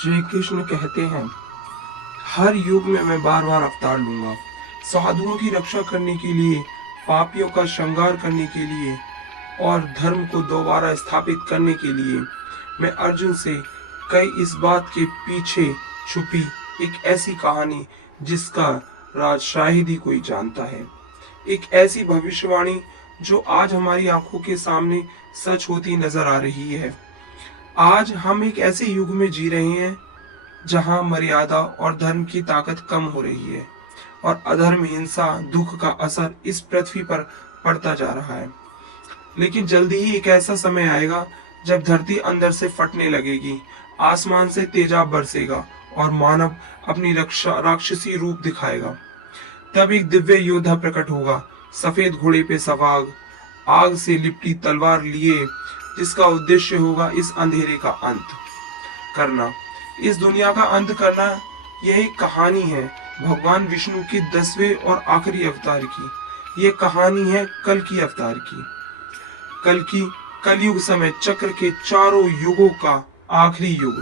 श्री कृष्ण कहते हैं, हर युग में मैं बार बार अवतार लूंगा, साधुओं की रक्षा करने के लिए, पापियों का श्रृंगार करने के लिए और धर्म को दोबारा स्थापित करने के लिए। मैं अर्जुन से कई इस बात के पीछे छुपी एक ऐसी कहानी जिसका राज शायद ही कोई जानता है, एक ऐसी भविष्यवाणी जो आज हमारी आंखों के सामने सच होती नजर आ रही है। आज हम एक ऐसे युग में जी रहे हैं जहां मर्यादा और धर्म की ताकत कम हो रही है और अधर्म, हिंसा, दुख का असर इस पृथ्वी पर पड़ता जा रहा है। लेकिन जल्दी ही एक ऐसा समय आएगा जब धरती अंदर से फटने लगेगी, आसमान से तेजाब बरसेगा और मानव अपनी रक्षा राक्षसी रूप दिखाएगा। तब एक दिव्य योद्धा प्रकट होगा, सफेद घोड़े पे सवार, आग से लिपटी तलवार लिए, जिसका उद्देश्य होगा इस अंधेरे का अंत करना, इस दुनिया का अंत करना। यह एक कहानी है भगवान विष्णु के 10वें और आखिरी अवतार की। यह कहानी है कल की अवतार की। कलयुग समय चक्र के चारों युगों का आखिरी युग,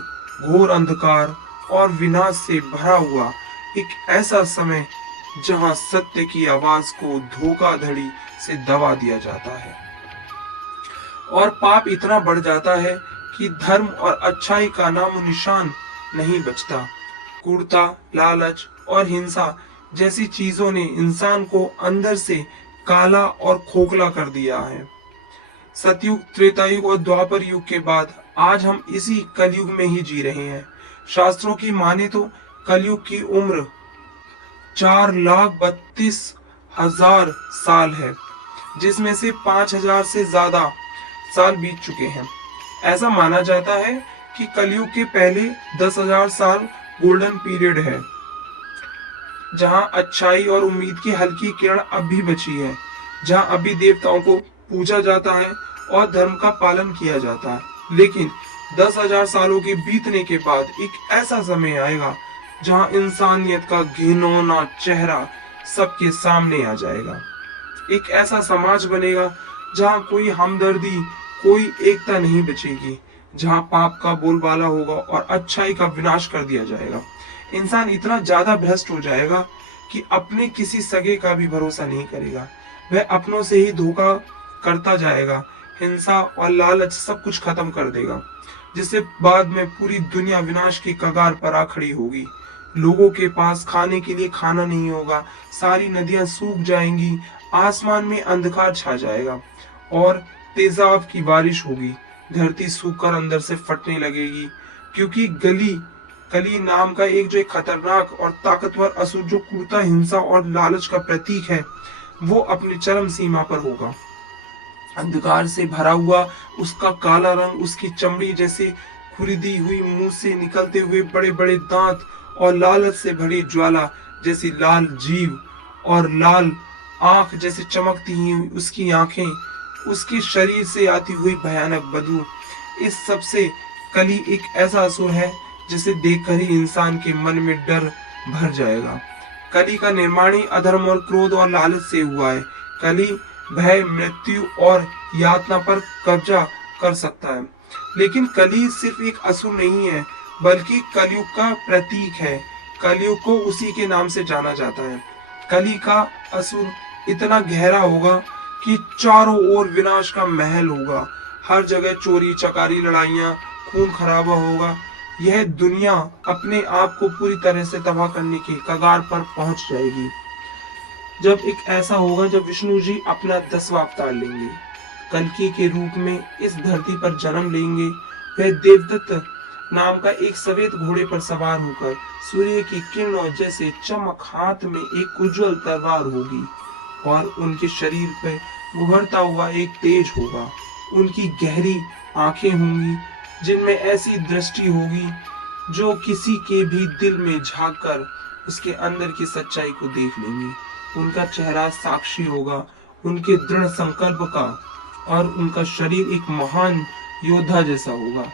घोर अंधकार और विनाश से भरा हुआ एक ऐसा समय जहां सत्य की आवाज को धोखाधड़ी से दबा दिया जाता है और पाप इतना बढ़ जाता है कि धर्म और अच्छाई का नामो निशान नहीं बचता। क्रूरता, लालच और हिंसा जैसी चीजों ने इंसान को अंदर से काला और खोखला कर दिया है। सतयुग, त्रेतायुग और द्वापर युग के बाद आज हम इसी कलयुग में ही जी रहे हैं। शास्त्रों की माने तो कलयुग की उम्र 4,32,000 साल है, जिसमें से 5,000 से ज्यादा साल बीत चुके हैं। ऐसा माना जाता है कि कलयुग के पहले 10,000 साल गोल्डन पीरियड है, जहां अच्छाई और उम्मीद की हल्की किरण अब भी बची है, जहां अभी देवताओं को पूजा जाता है और धर्म का पालन किया जाता है। लेकिन 10,000 सालों के बीतने के बाद एक ऐसा समय आएगा जहां इंसानियत का घिनौना चेहरा सबके सामने आ जाएगा। एक ऐसा समाज बनेगा जहां कोई हमदर्दी, कोई एकता नहीं बचेगी, जहां पाप का बोलबाला होगा और अच्छाई का विनाश कर दिया जाएगा। इंसान इतना ज्यादा भ्रष्ट हो जाएगा कि अपने किसी सगे का भी भरोसा नहीं करेगा। वह अपनों से ही धोखा करता जाएगा, हिंसा और लालच सब कुछ खत्म कर देगा, जिससे बाद में पूरी दुनिया विनाश की कगार पर आ खड़ी होगी। लोगों के पास खाने के लिए खाना नहीं होगा, सारी नदियां सूख जाएंगी, आसमान में अंधकार छा जाएगा और तेजाब की बारिश होगी। धरती सूखकर अंदर से फटने लगेगी, क्योंकि कली नाम का एक खतरनाक और ताकतवर असुर जो क्रूरता, हिंसा और लालच का प्रतीक है, वो अपनी चरम सीमा पर होगा। अंधकार से भरा हुआ उसका काला रंग, उसकी चमड़ी जैसे खुरीदी हुई, मुंह से निकलते हुए बड़े बड़े दांत और लालच से भरी ज्वाला जैसी लाल जीभ और लाल आंख जैसे चमकती हुई उसकी आंखें, उसके शरीर से आती हुई भयानक बदबू, इस सब से कली एक ऐसा असुर है जिसे देखकर ही इंसान के मन में डर भर जाएगा। कली का निर्माण ही अधर्म और क्रोध और लालच से हुआ है। कली भय, मृत्यु और यातना पर कब्जा कर सकता है। लेकिन कली सिर्फ एक असुर नहीं है, बल्कि कलयुग का प्रतीक है। कलयुग को उसी के नाम से जाना जाता है। कली का असुर इतना गहरा होगा कि चारों ओर विनाश का महल होगा, हर जगह चोरी चकारी, लड़ाइयां, खून खराबा होगा। यह दुनिया अपने आप को पूरी तरह से तबाह करने की कगार पर पहुंच जाएगी। जब एक ऐसा होगा जब विष्णु जी अपना 10वां अवतार लेंगे, कल्कि के रूप में इस धरती पर जन्म लेंगे। वह देवदत्त नाम का एक सफेद घोड़े पर सवार होकर सूर्य की किरणों जैसे चमक, हाथ में एक उज्जवल तलवार होगी और उनके शरीर पर उभरता हुआ एक तेज होगा। उनकी गहरी आंखें होंगी जिनमें ऐसी दृष्टि होगी जो किसी के भी दिल में झांककर उसके अंदर की सच्चाई को देख लेंगी। उनका चेहरा साक्षी होगा उनके दृढ़ संकल्प का और उनका शरीर एक महान योद्धा जैसा होगा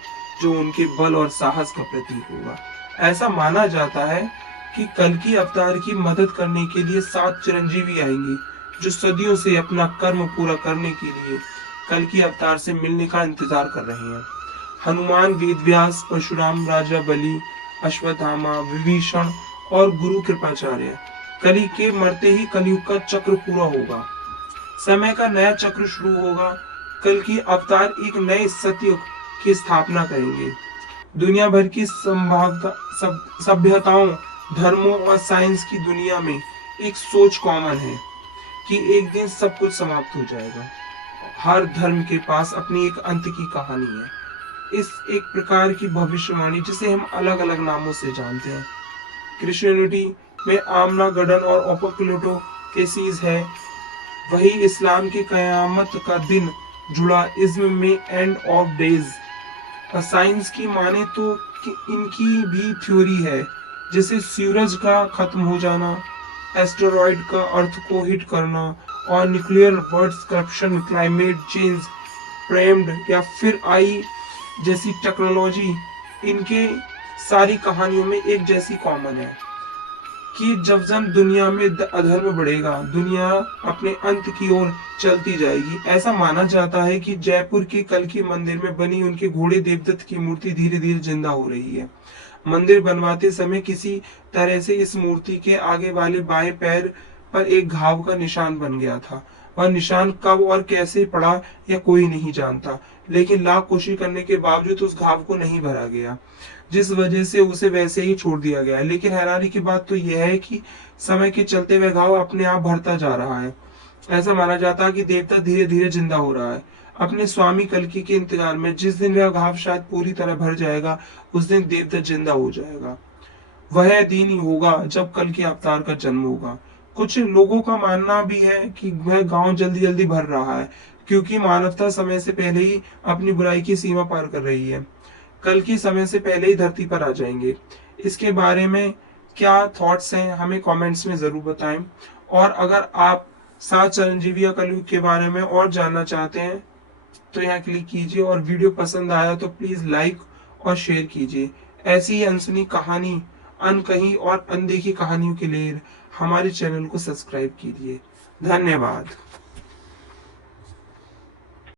जो उनके बल और साहस का प्रतीक होगा। ऐसा माना जाता है कि कल्कि अवतार की मदद करने के लिए 7 चिरंजीवी आएंगे जो सदियों से अपना कर्म पूरा करने के लिए कल्कि अवतार से मिलने का इंतजार कर रहे हैं। हनुमान, वेद व्यास, परशुराम, राजा बलि, अश्वत्थामा, विभीषण और गुरु कृपाचार्य। कली के मरते ही कलयुग का चक्र पूरा होगा, समय का नया चक्र शुरू होगा। कल की अवतार एक नए सतयुग की स्थापना करेंगे। दुनिया भर की सभ्यताओं, धर्मों और साइंस की दुनिया में एक सोच कॉमन है कि एक दिन सब कुछ समाप्त हो जाएगा। हर धर्म के पास अपनी एक अंत की कहानी है। इस एक प्रकार की भविष्यवाणी जिसे हम अलग अलग नामों से जानते हैं। क्रिश्चियनिटी में आमना गडन और ओपोक्लिटो केसीज है। वही इस्लाम की कयामत का दिन जुड़ा इज्म में एंड ऑफ डेज। साइंस की माने तो कि इनकी भी थ्योरी है, जैसे सूरज का खत्म हो जाना, एस्टेरॉइड का अर्थ को हिट करना और nuclear words corruption, climate change, framed या फिर आई जैसी टेक्नोलॉजी। इनके सारी कहानियों में एक जैसी कॉमन है कि जब जब दुनिया में अधर्म बढ़ेगा, दुनिया अपने अंत की ओर चलती जाएगी। ऐसा माना जाता है कि जयपुर के कल्कि मंदिर में बनी उनके घोड़े देवदत्त की मूर्ति धीरे धीरे जिंदा हो रही है। मंदिर बनवाते समय किसी तरह से इस मूर्ति के आगे वाले बाएं पैर पर एक घाव का निशान बन गया था। वह निशान कब और कैसे पड़ा यह कोई नहीं जानता, लेकिन लाख कोशिश करने के बावजूद उस घाव को नहीं भरा गया, जिस वजह से उसे वैसे ही छोड़ दिया गया। लेकिन हैरानी की बात तो यह है कि समय के चलते वह घाव अपने आप भरता जा रहा है। ऐसा माना जाता है कि देवता धीरे धीरे जिंदा हो रहा है, अपने स्वामी कल्कि के इंतजार में। जिस दिन वह घाव शायद पूरी तरह भर जाएगा, उस दिन देवता जिंदा हो जाएगा। वह दिन ही होगा जब कल्कि अवतार का जन्म होगा। कुछ लोगों का मानना भी है कि वह गांव जल्दी जल्दी भर रहा है, क्योंकि मानवता समय से पहले ही अपनी बुराई की सीमा पार कर रही है। कल्कि समय से पहले ही धरती पर आ जाएंगे। इसके बारे में क्या थॉट्स हैं, हमें कमेंट्स में जरूर बताएं। और अगर आप 7 चिरंजीवी या कलयुग के बारे में और जानना चाहते हैं तो यहाँ क्लिक कीजिए, और वीडियो पसंद आया तो प्लीज लाइक और शेयर कीजिए। ऐसी ही अनसुनी कहानी, अनकही और अनदेखी कहानियों के लिए हमारे चैनल को सब्सक्राइब कीजिए। धन्यवाद।